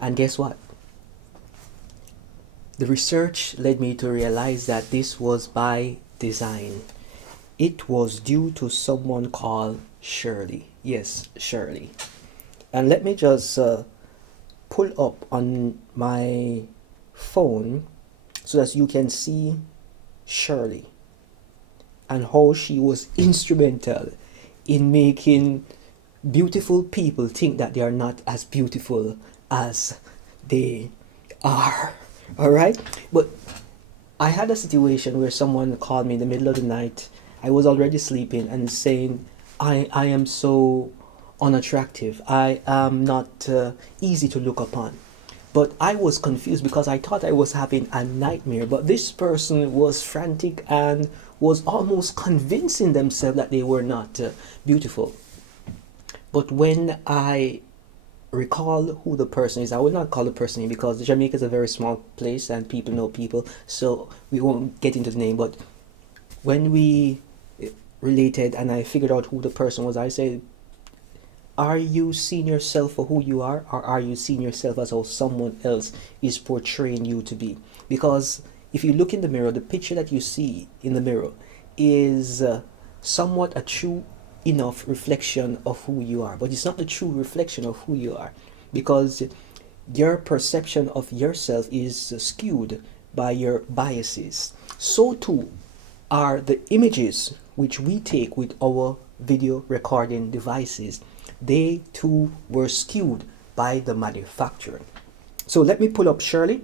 And guess what? The research led me to realize that this was by design. It was due to someone called Shirley. Yes, Shirley. And let me just pull up on my phone so that you can see Shirley and how she was instrumental in making beautiful people think that they are not as beautiful as they are. All right, but I had a situation where someone called me in the middle of the night. I was already sleeping and saying, I am so unattractive. I am not easy to look upon. But I was confused because I thought I was having a nightmare. But this person was frantic and was almost convincing themselves that they were not beautiful. But when I recall who the person is, I will not call the person because Jamaica is a very small place and people know people, so we won't get into the name. But when we related and I figured out who the person was, I said, are you seeing yourself for who you are, or are you seeing yourself as how someone else is portraying you to be? Because if you look in the mirror, the picture that you see in the mirror is somewhat a true enough reflection of who you are, but it's not the true reflection of who you are, because your perception of yourself is skewed by your biases. So too are the images which we take with our video recording devices. They too were skewed by the manufacturer. So let me pull up Shirley